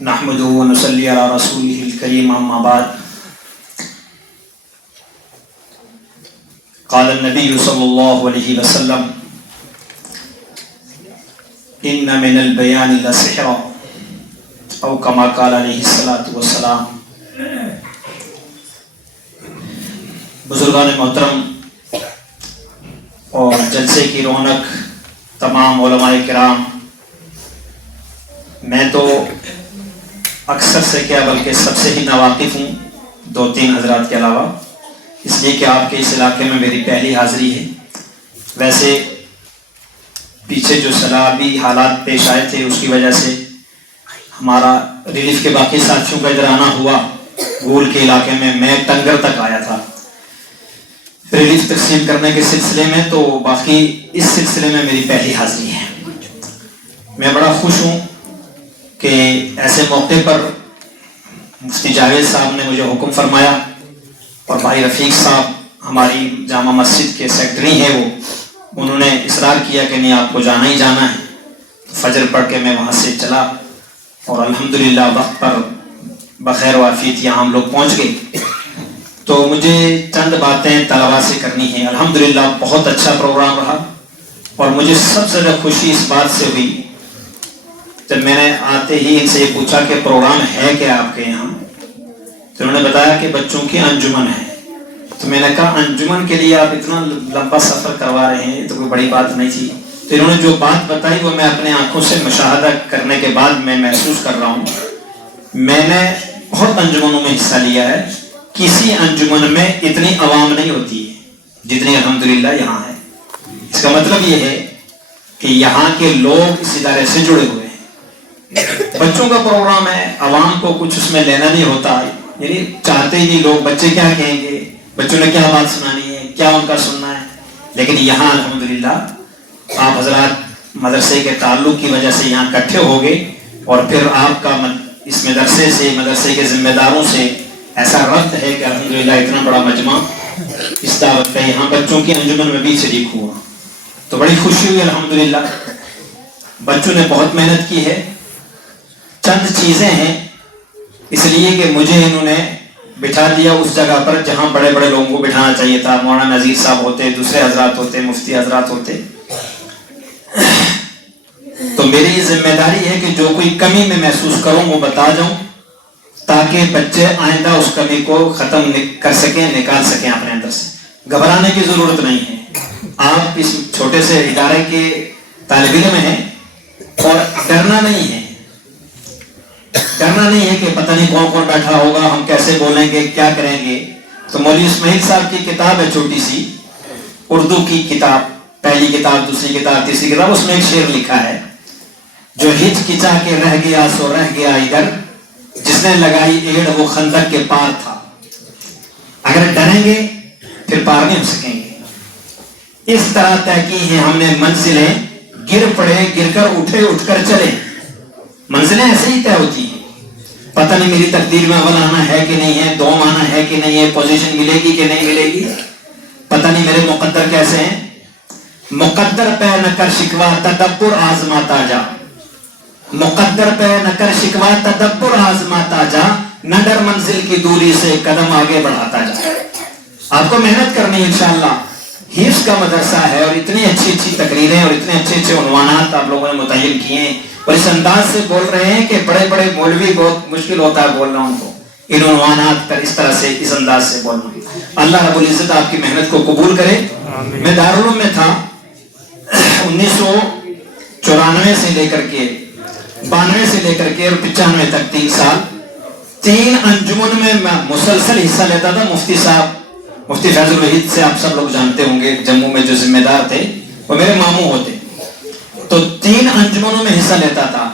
نحمده ونصلي على رسوله الكريم اما بعد قال النبي صلى الله عليه وسلم ان من البيان لسحرا او كما قال عليه الصلاة والسلام. بزرگان محترم اور جلسے کی رونق تمام علماء کرام، میں تو اکثر سے کیا بلکہ سب سے ہی ناواقف ہوں، دو تین حضرات کے علاوہ، اس لیے کہ آپ کے اس علاقے میں میری پہلی حاضری ہے. ویسے پیچھے جو سیلابی حالات پیش آئے تھے اس کی وجہ سے ہمارا ریلیف کے باقی ساتھیوں کا ادھر آنا ہوا. گول کے علاقے میں ٹنگر تک آیا تھا ریلیف تقسیم کرنے کے سلسلے میں، تو باقی اس سلسلے میں میری پہلی حاضری ہے. میں بڑا خوش ہوں کہ ایسے موقع پر مفتی جاوید صاحب نے مجھے حکم فرمایا اور بھائی رفیق صاحب ہماری جامع مسجد کے سیکرٹری ہیں، انہوں نے اصرار کیا کہ نہیں آپ کو جانا ہی جانا ہے. فجر پڑھ کے میں وہاں سے چلا اور الحمدللہ وقت پر بخیر و عافیت یہاں ہم لوگ پہنچ گئے. تو مجھے چند باتیں طلباء سے کرنی ہیں. الحمدللہ بہت اچھا پروگرام رہا اور مجھے سب سے زیادہ خوشی اس بات سے ہوئی جب میں نے آتے ہی ان سے یہ پوچھا کہ پروگرام ہے کیا آپ کے یہاں. تو انہوں نے بتایا کہ بچوں کی انجمن ہے. تو میں نے کہا انجمن کے لیے آپ اتنا لمبا سفر کروا رہے ہیں، تو کوئی بڑی بات نہیں تھی. تو انہوں نے جو بات بتائی وہ میں اپنے آنکھوں سے مشاہدہ کرنے کے بعد میں محسوس کر رہا ہوں. میں نے بہت انجمنوں میں حصہ لیا ہے، کسی انجمن میں اتنی عوام نہیں ہوتی ہے جتنی الحمدللہ یہاں ہے. اس کا مطلب یہ ہے کہ یہاں کے لوگ اس ادارے سے جڑے ہوئے ہیں. بچوں کا پروگرام ہے، عوام کو کچھ اس میں لینا نہیں ہوتا، یعنی چاہتے ہی نہیں لوگ بچے کیا کہیں گے، بچوں نے کیا بات سنانی ہے، کیا ان کا سننا ہے. لیکن یہاں الحمدللہ آپ حضرات مدرسے کے تعلق کی وجہ سے یہاں اکٹھے ہو گئے اور پھر آپ کا اس مدرسے کے ذمہ داروں سے ایسا ربط ہے کہ الحمدللہ اتنا بڑا مجمع اس دعوت کا یہاں بچوں کی انجمن میں بھی شریک ہوا. تو بڑی خوشی ہوئی الحمدللہ. بچوں نے بہت محنت کی ہے. چند چیزیں ہیں اس لیے کہ مجھے انہوں نے بٹھا دیا اس جگہ پر جہاں بڑے بڑے لوگوں کو بٹھانا چاہیے تھا. مولانا نذیر صاحب ہوتے، دوسرے حضرات ہوتے، مفتی حضرات ہوتے. تو میری یہ ذمہ داری ہے کہ جو کوئی کمی میں محسوس کروں وہ بتا جاؤں تاکہ بچے آئندہ اس کمی کو ختم کر سکیں، نکال سکیں اپنے اندر سے. گھبرانے کی ضرورت نہیں ہے. آپ اس چھوٹے سے ادارے کے طالب علم ہیں اور ڈرنا نہیں ہے. ڈرنا نہیں ہے کہ پتہ نہیں کون کون بیٹھا ہوگا، ہم کیسے بولیں گے، کیا کریں گے. تو مولوی اسماعیل صاحب کی کتاب ہے چھوٹی سی اردو کی کتاب، پہلی کتاب، دوسری کتاب، تیسری کتاب، اس میں ایک شعر لکھا ہے، جو ہچکچا کے رہ گیا سو رہ گیا ادھر، جس نے لگائی ایڑ وہ خندق کے پار تھا. اگر ڈریں گے پھر پار نہیں ہو سکیں گے. اس طرح طے کی ہیں ہم نے منزلیں، گر پڑے گر کر اٹھے اٹھ کر چلے. منزلیں ایسے ہی طے ہوتی ہیں. پتہ نہیں میری تقدیر میں اول آنا ہے کہ نہیں ہے، دوم آنا ہے کہ نہیں ہے، پوزیشن ملے گی کہ نہیں ملے گی، پتہ نہیں میرے مقدر کیسے ہیں. مقدر پہ نہ کر شکوا تدبر آزماتا جا، مقدر پہ نہ کر شکوا تدبر آزماتا جا، نہ ڈر منزل کی دوری سے قدم آگے بڑھاتا جا. آپ کو محنت کرنی ہے انشاءاللہ. حفظ کا مدرسہ ہے اور اتنی اچھی اچھی تقریریں اور اتنے اچھے اچھے عنوانات آپ لوگوں نے متعین کیے ہیں اور اس انداز سے بول رہے ہیں کہ بڑے بڑے مولوی بہت مشکل ہوتا ہے بولنا ان کو، ان عنوانات پر اس طرح سے اس انداز سے بولنا. اللہ رب العزت آپ کی محنت کو قبول کرے. میں دارالعلوم میں تھا 1994 سے لے کر کے 92 سے لے کر کے اور 95 تک 3 سال 3 انجمن میں مسلسل حصہ لیتا تھا. مفتی صاحب مفتی فیض الوحید سے آپ سب لوگ جانتے ہوں گے، جموں میں جو ذمہ دار تھے وہ میرے ماموں ہوتے. تو 3 انجمنوں میں حصہ لیتا تھا،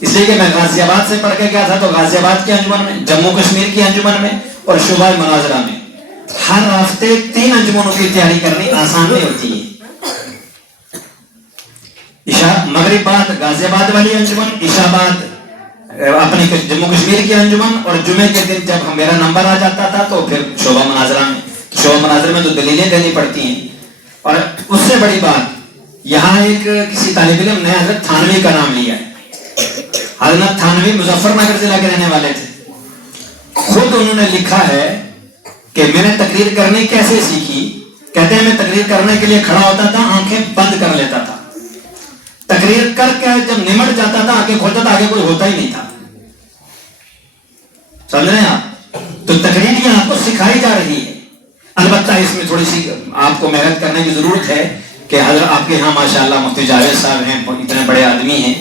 اس لیے کہ میں غازی آباد سے پڑھ کے گیا تھا. تو غازی آباد کی انجمن میں، جموں کشمیر کی انجمن میں اور شعبہ مناظرہ میں ہر ہفتے 3 انجمنوں کی تیاری کرنی آسان نہیں ہوتی ہے. مغرب بعد غازی آباد والی انجمن، عشاء بعد اپنی جموں کشمیر کی انجمن، اور جمعے کے دن جب میرا نمبر آ جاتا تھا تو پھر شعبہ مناظرہ میں. شعبہ مناظرہ میں تو دلیلیں دینی پڑتی ہیں. اور اس سے بڑی بات یہاں ایک کسی طالب علم نے حضرت تھانوی کا نام لیا ہے. حضرت تھانوی مظفر نگر ضلع کے رہنے والے تھے. خود انہوں نے لکھا ہے کہ میں نے تقریر کرنی کیسے سیکھی. کہتے ہیں میں تقریر کرنے کے لیے کھڑا ہوتا تھا, آنکھیں بند کر لیتا تھا, تقریر کر کے جب نمٹ جاتا تھا آنکھیں کھولتا تھا, آگے کوئی ہوتا ہی نہیں تھا. سمجھ رہے ہیں آپ؟ تو تقریر یہ آپ کو سکھائی جا رہی ہے. البتہ اس میں تھوڑی سی آپ کو محنت کرنے کی ضرورت ہے کہ حضرت آپ کے یہاں ماشاءاللہ مفتی جاوید صاحب ہیں, اتنے بڑے آدمی ہیں,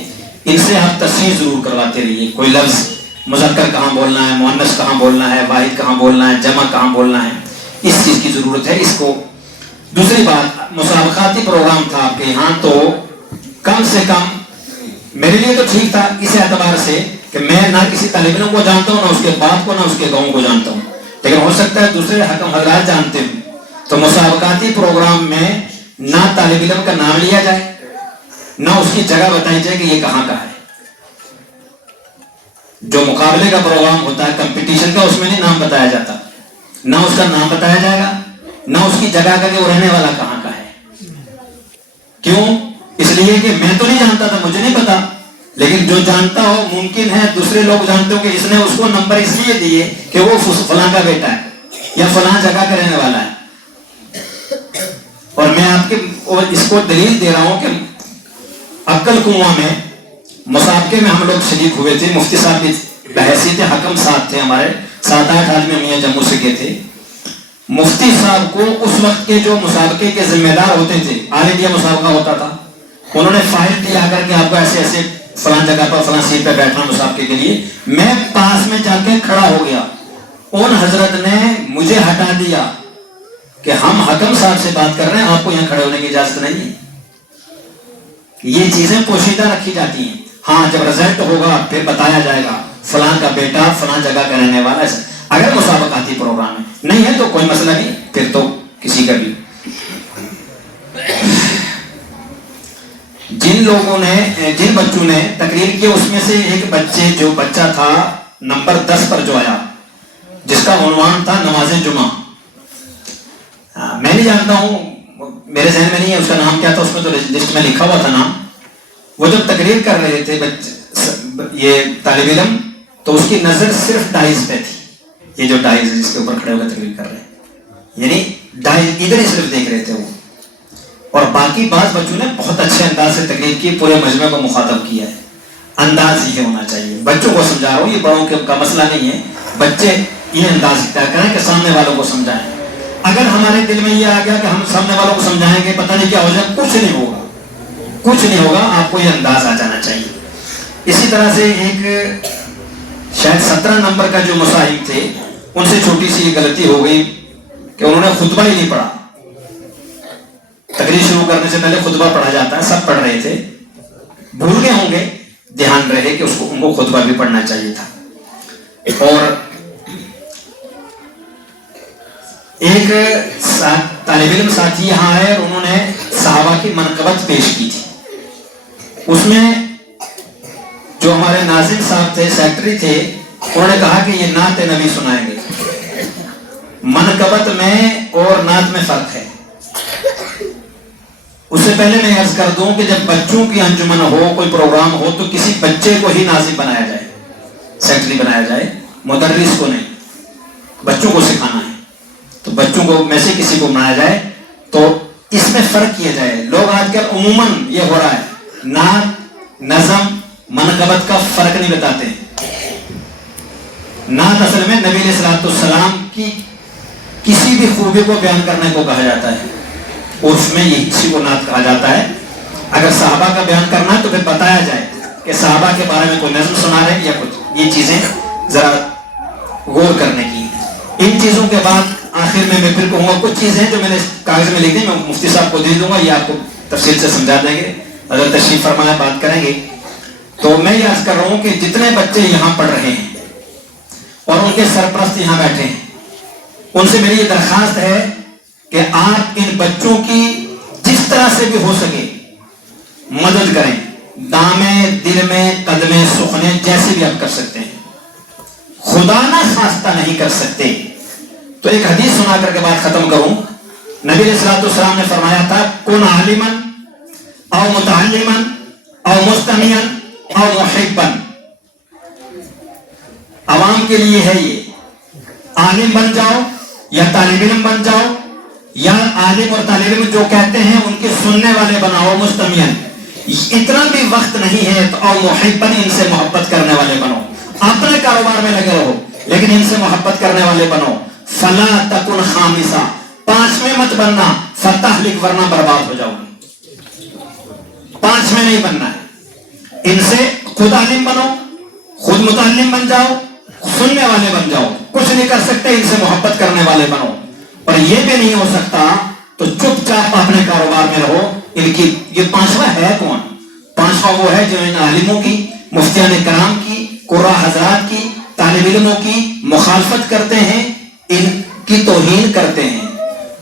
ان سے آپ تصحیح ضرور کرواتے رہیے. کوئی لفظ مذکر کہاں بولنا ہے, مؤنث کہاں بولنا ہے, واحد کہاں بولنا ہے, جمع کہاں بولنا ہے, اس چیز کی ضرورت ہے اس کو. دوسری بات, مسابقاتی پروگرام تھا آپ کے یہاں, تو کم سے کم میرے لیے تو ٹھیک تھا اس اعتبار سے کہ میں نہ کسی طالب علم کو جانتا ہوں, نہ اس کے باپ کو, نہ اس کے گاؤں کو جانتا ہوں, لیکن ہو سکتا ہے دوسرے حکم حضرات جانتے ہوں. تو مسابقاتی پروگرام میں نہ طالب علم کا نام لیا جائے, نہ اس کی جگہ بتائی جائے کہ یہ کہاں کا ہے. جو مقابلے کا پروگرام ہوتا ہے, کمپٹیشن کا, اس میں نہیں نام بتایا جاتا, نہ اس کا نام بتایا جائے گا, نہ اس کی جگہ کا کہ وہ رہنے والا کہاں کا ہے. کیوں؟ اس لیے کہ میں تو نہیں جانتا تھا, مجھے نہیں پتا, لیکن جو جانتا ہو ممکن ہے دوسرے لوگ جانتے ہو کہ اس نے اس کو نمبر اس لیے دیے کہ وہ فلاں کا بیٹا ہے یا فلاں جگہ کا رہنے والا ہے. اور میں آپ کے اس کو دلیل دے رہا ہوں کہ عقل کنواں میں مسابقے میں ہم لوگ شریک ہوئے تھے. مفتی صاحب بھی بحیثیت حکم ساتھ تھے, ہمارے 7-8 آدمی ہم یہ جموں سے گئے تھے. مفتی صاحب کو اس وقت کے جو مسابقے کے ذمہ دار ہوتے تھے, آل انڈیا مسابقہ ہوتا تھا, انہوں نے فائل دیا کر کے آپ کو ایسے ایسے فلاں جگہ پر فلاں سیٹ پہ بیٹھنا مسابقے کے لیے. میں پاس میں جا کے کھڑا ہو گیا, ان حضرت نے مجھے ہٹا دیا کہ ہم حکم صاحب سے بات کر رہے ہیں, آپ کو یہاں کھڑے ہونے کی اجازت نہیں ہے. یہ چیزیں پوشیدہ رکھی جاتی ہیں. ہاں جب رزلٹ ہوگا پھر بتایا جائے گا فلاں کا بیٹا فلاں جگہ کا رہنے والا ہے. اگر مسابقاتی پروگرام ہے, نہیں ہے تو کوئی مسئلہ نہیں, پھر تو کسی کا بھی. جن لوگوں نے, جن بچوں نے تقریر کی, اس میں سے ایک جو بچہ تھا نمبر 10 پر جو آیا, جس کا عنوان تھا نماز جمعہ. میں نہیں جانتا ہوں, میرے ذہن میں نہیں ہے اس کا نام کیا تھا, اس میں تو لسٹ میں لکھا ہوا تھا نام. وہ جب تقریر کر رہے تھے یہ طالب علم, تو اس کی نظر صرف ڈائز پہ تھی. یہ جو ڈائز جس کے اوپر کھڑے ہو کر تقریر کر رہے ہیں, یعنی ڈائز ادھر ہی صرف دیکھ رہے تھے وہ. اور باقی بعض بچوں نے بہت اچھے انداز سے تقریر کی, پورے مجمع کو مخاطب کیا ہے. انداز یہ ہونا چاہیے. بچوں کو سمجھا رہا ہوں, یہ بڑوں کا مسئلہ نہیں ہے. بچے یہ انداز اختیار کریں کہ سامنے والوں کو سمجھائیں. اگر ہمارے دل میں یہ آ گیا کہ ہم سامنے والوں کو سمجھائیں گے, پتہ نہیں کیا ہو جائے, کچھ نہیں ہوگا, کچھ نہیں ہوگا. آپ کو یہ انداز آ جانا چاہیے. اسی طرح سے ایک شاید 17 نمبر کا جو مصاحب تھے, ان سے چھوٹی سی یہ غلطی ہو گئی کہ انہوں نے خطبہ ہی نہیں پڑھا. تقریر شروع کرنے سے پہلے خطبہ پڑھا جاتا ہے, سب پڑھ رہے تھے, بھول گئے ہوں گے, دھیان رہے کہ ان کو خطبہ بھی پڑھنا چاہیے تھا. اور ایک طالب علم ساتھی یہاں آئے اور انہوں نے صحابہ کی منقبت پیش کی تھی. اس میں جو ہمارے ناظم صاحب تھے, سیکرٹری تھے, انہوں نے کہا کہ یہ نعت نبی سنائیں گے. منقبت میں اور نعت میں فرق ہے. اس سے پہلے میں عرض کر دوں کہ جب بچوں کی انجمن ہو, کوئی پروگرام ہو, تو کسی بچے کو ہی ناظم بنایا جائے, سیکرٹری بنایا جائے, مدرس کو نہیں. بچوں کو سکھانا ہے تو بچوں کو میں سے کسی کو بنایا جائے. تو اس میں فرق کیا جائے. لوگ آج کل عموماً یہ ہو رہا ہے, نعت, نظم, منقبت کا فرق نہیں بتاتے. نعت اصل میں نبی علیہ السلام کی کسی بھی خوبی کو بیان کرنے کو کہا جاتا ہے, اس میں یہ کسی کو نعت کہا جاتا ہے. اگر صحابہ کا بیان کرنا ہے تو پھر بتایا جائے کہ صحابہ کے بارے میں کوئی نظم سنا رہے ہیں یا کچھ. یہ چیزیں ذرا غور کرنے کی. ان چیزوں کے بعد آخر میں پھر کہوں گا کچھ چیزیں جو میں نے کاغذ میں لکھ دی, میں مفتی صاحب کو دے دوں گا, یہ آپ کو تفصیل سے سمجھا دیں گے. اگر تشریف فرمایا بات کریں گے. تو میں یہ عرض کر رہا ہوں کہ جتنے بچے یہاں پڑھ رہے ہیں اور ان کے سرپرست یہاں بیٹھے ہیں, ان سے میری یہ درخواست ہے کہ آپ ان بچوں کی جس طرح سے بھی ہو سکے مدد کریں. دامے, دل میں, قدمے, سخنے, جیسے بھی آپ کر سکتے ہیں. خدا نہ خواستہ نہیں کر سکتے. تو ایک حدیث سنا کر کے بات ختم کروں. نبی علیہ الصلوۃ والسلام نے فرمایا تھا, کن عالمن او متعلمن او مستمیعن او محبن. عوام کے لیے ہے یہ، عالم بن جاؤ یا طالب علم بن جاؤ، یا عالم اور طالب علم جو کہتے ہیں ان کے سننے والے بناؤ، مستمیعن. اتنا بھی وقت نہیں ہے تو او محبن، ان سے محبت کرنے والے بنو. اپنے کاروبار میں لگے رہو لیکن ان سے محبت کرنے والے بنو. فلا تکن خامسا، پانچویں مت بننا، فتہلک، ورنہ برباد ہو جاؤ گے. پانچویں نہیں بننا ہے. ان سے خود عالم بنو، خود متعلم بن جاؤ، سننے والے بن جاؤ. کچھ نہیں کر سکتے، ان سے محبت کرنے والے بنو. اور یہ بھی نہیں ہو سکتا تو چپ چاپ اپنے کاروبار میں رہو. ان کی یہ پانچواں ہے کون؟ پانچواں وہ ہے جو ان عالموں کی، مفتیان کرام کی، قراء حضرات کی، طالب علموں کی مخالفت کرتے ہیں، ان کی توہین کرتے ہیں.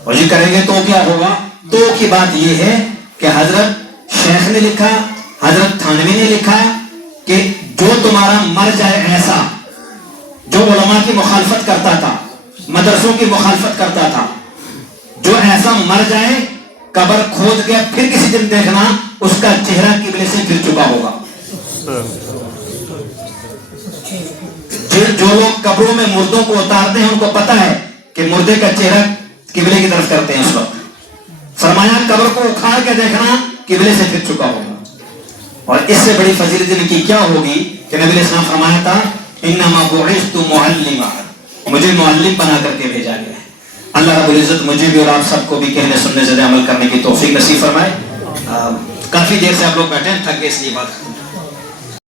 اور یہ کریں گے تو کیا ہوگا؟ تو کی بات یہ ہے کہ حضرت شیخ نے لکھا، حضرت تھانوی نے لکھا کہ جو تمہارا مر جائے ایسا، جو علماء کی مخالفت کرتا تھا، مدرسوں کی مخالفت کرتا تھا، جو ایسا مر جائے، قبر کھود کے پھر کسی دن دیکھنا اس کا چہرہ قبلے سے گر چکا ہوگا. جو لوگ قبروں میں مردوں کو اتارتے ہیں ان کو پتا ہے کہ مردے کا چہرہ قبلے کی طرف کرتے ہیں اس وقت. فرمایا قبر کو اکھاڑ کے دیکھنا قبلے سے گر چکا ہوگا. اور اس سے بڑی فضیلت ان کی کیا ہوگی کہ نبی علیہ السلام فرمایا تھا انما بعثت معلما، مجھے معلم بنا کر کے بھیجا گیا ہے. اللہ رب العزت مجھے بھی اور آپ سب کو بھی کہنے سننے سے عمل کرنے کی توفیق نصیب فرمائے. کافی دیر سے آپ لوگ بیٹھے ہیں، تھک گئے اس لیے بات